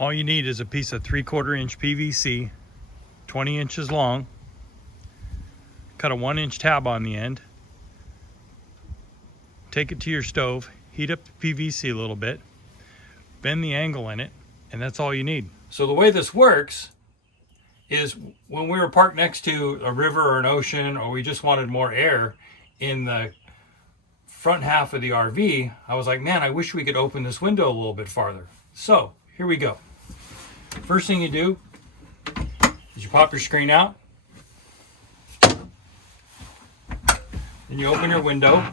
All you need is a piece of 3/4 inch PVC, 20 inches long. Cut a 1-inch tab on the end. Take it to your stove, heat up the PVC a little bit, bend the angle in it, and that's all you need. So the way this works is when we were parked next to a river or an ocean, or we just wanted more air in the front half of the RV, I was like, man, I wish we could open this window a little bit farther. So here we go. First thing you do is you pop your screen out. Then you open your window.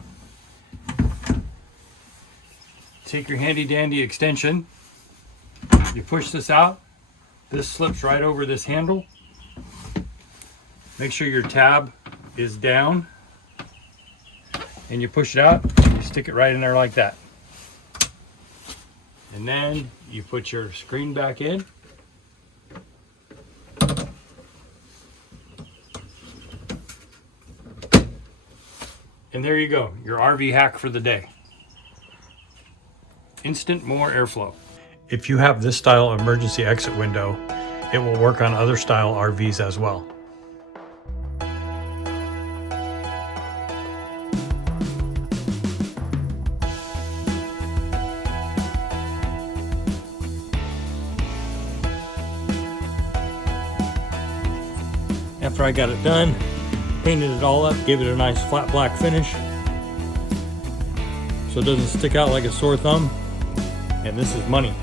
Take your handy dandy extension. You push this out. This slips right over this handle. Make sure your tab is down. And you push it out. You stick it right in there like that. And then you put your screen back in. And there you go, your RV hack for the day. Instant more airflow. If you have this style emergency exit window, it will work on other style RVs as well. After I got it done, painted it all up, gave it a nice flat black finish so it doesn't stick out like a sore thumb, and this is money.